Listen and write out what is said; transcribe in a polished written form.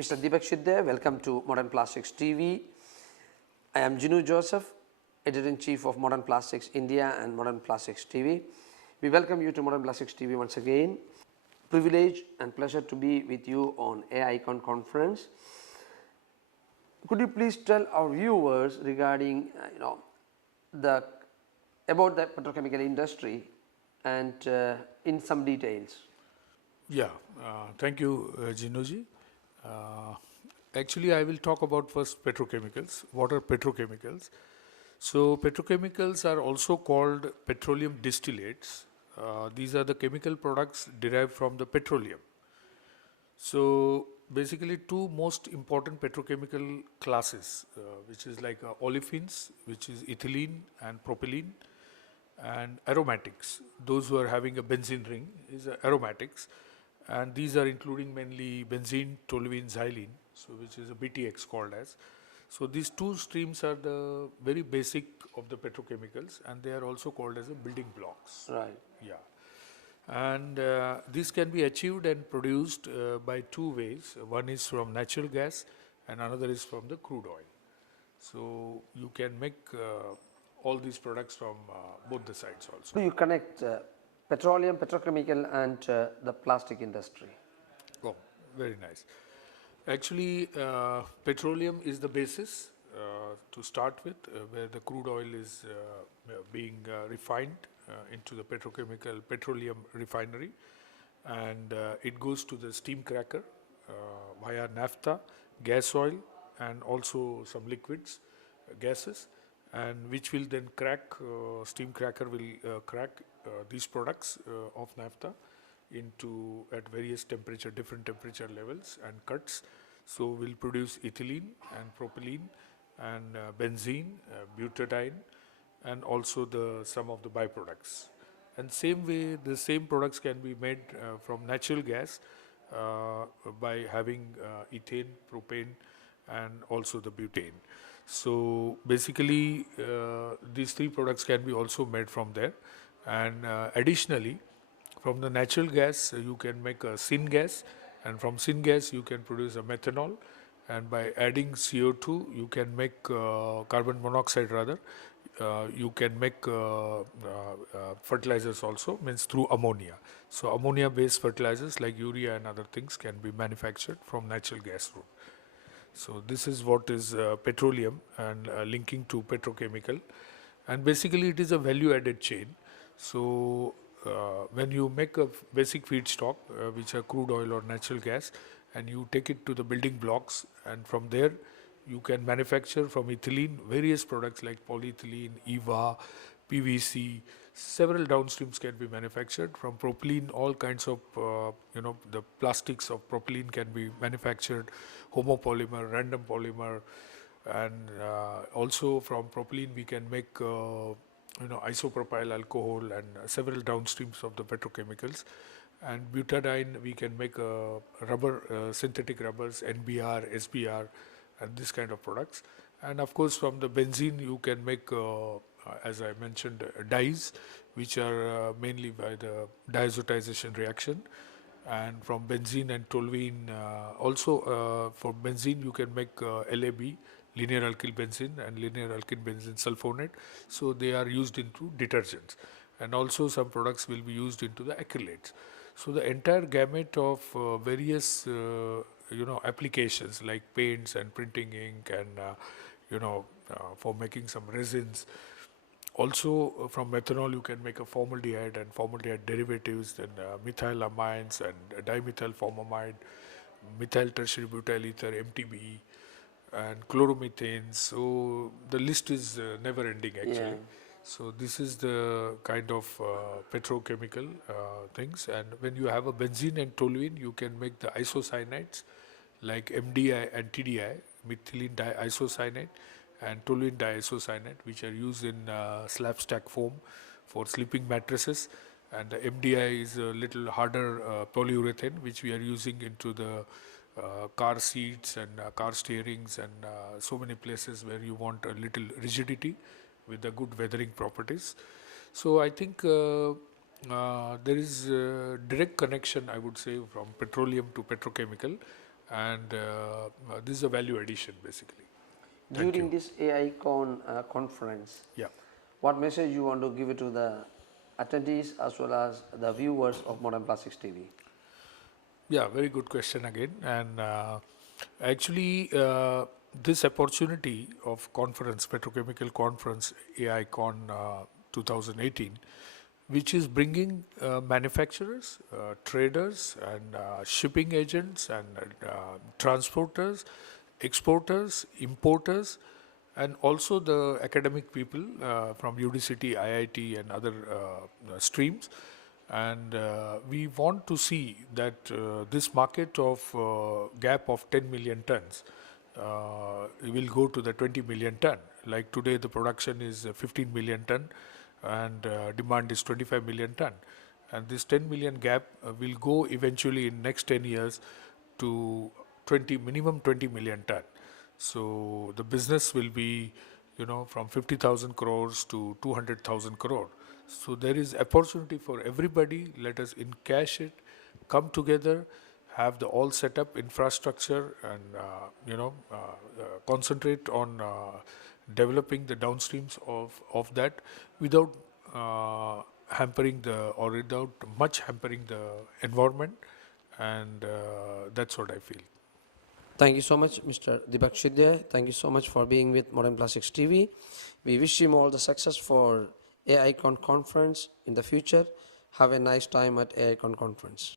Mr. Deepak Shidhaye, welcome to Modern Plastics TV. I am Ginu Joseph, Editor-in-Chief of Modern Plastics India and Modern Plastics TV. We welcome you to Modern Plastics TV once again. Privilege and pleasure to be with you on AI Icon Conference. Could you please tell our viewers regarding about the petrochemical industry and in some details? Yeah, thank you, Jinuji. Actually, I will talk about first petrochemicals. What are petrochemicals? So, petrochemicals are also called petroleum distillates. These are the chemical products derived from the petroleum. So, basically, two most important petrochemical classes, which is like olefins, which is ethylene and propylene, and aromatics. Those who are having a benzene ring is aromatics, and these are including mainly benzene, toluene, xylene, so which is a BTX called as. So these two streams are the very basic of the petrochemicals, and they are also called as the building blocks. Right. Yeah. And this can be achieved and produced by two ways. One is from natural gas and another is from the crude oil. So you can make all these products from both the sides also. Do you connect petroleum, petrochemical and the plastic industry? Oh, very nice. Actually, petroleum is the basis to start with, where the crude oil is being refined into the petroleum refinery, and it goes to the steam cracker via naphtha, gas oil, and also some liquids, gases, and which will then crack, steam cracker will crack these products of naphtha into at various temperature, different temperature levels and cuts. So we'll produce ethylene and propylene and benzene, butadiene, and also some of the byproducts. And same way, the same products can be made from natural gas by having ethane, propane, and also the butane. So basically, these three products can be also made from there. And additionally, from the natural gas, you can make a syngas, and from syngas you can produce a methanol, and by adding CO2 you can make carbon monoxide rather, you can make fertilizers also, means through ammonia. So ammonia based fertilizers like urea and other things can be manufactured from natural gas route. So this is what is petroleum and linking to petrochemical, and basically it is a value added chain. So when you make a basic feedstock, which are crude oil or natural gas, and you take it to the building blocks, and from there you can manufacture from ethylene various products like polyethylene, EVA, PVC. Several downstreams can be manufactured. From propylene, all kinds of the plastics of propylene can be manufactured, homopolymer, random polymer, and also from propylene we can make isopropyl alcohol and several downstreams of the petrochemicals. And butadiene we can make rubber, synthetic rubbers, NBR, SBR, and this kind of products. And of course from the benzene you can make as I mentioned dyes, which are mainly by the diazotization reaction. And from benzene and toluene, also for benzene you can make LAB, linear alkyl benzene, and linear alkyl benzene sulfonate. So they are used into detergents, and also some products will be used into the acrylates. So the entire gamut of various applications like paints and printing ink, and for making some resins. Also from methanol you can make a formaldehyde and formaldehyde derivatives, and methylamines and dimethyl formamide, methyl tertiary butyl ether, MTBE, and chloromethane. So the list is never ending actually. Yeah. So this is the kind of petrochemical things. And when you have a benzene and toluene, you can make the isocyanates like MDI and TDI, methylene diisocyanate, and toluene diisocyanate, which are used in slab stack foam for sleeping mattresses. And the MDI is a little harder polyurethane, which we are using into the car seats and car steerings, and so many places where you want a little rigidity with the good weathering properties. So I think there is a direct connection, I would say, from petroleum to petrochemical, and this is a value addition basically. During this AICon conference, Yeah. what message you want to give it to the attendees as well as the viewers of Modern Plastics TV? Yeah, very good question again. And actually, this opportunity of conference, petrochemical conference, AICon 2018, which is bringing manufacturers, traders, and shipping agents, and transporters, exporters, importers, and also the academic people from UDCT, IIT, and other streams. And we want to see that this market of gap of 10 million tons will go to the 20 million ton. Like today, the production is 15 million ton, and demand is 25 million ton. And this 10 million gap will go eventually in next 10 years to minimum 20 million ton. So the business will be, from 50,000 crores to 200,000 crore. So there is opportunity for everybody. Let us encash it, come together, have the all set up infrastructure, and concentrate on developing the downstreams of that without hampering without much hampering the environment, and that's what I feel. Thank you so much, Mr. Deepak Shidhaye. Thank you so much for being with Modern Plastics TV. We wish him all the success for AICon conference in the future. Have a nice time at AICon conference.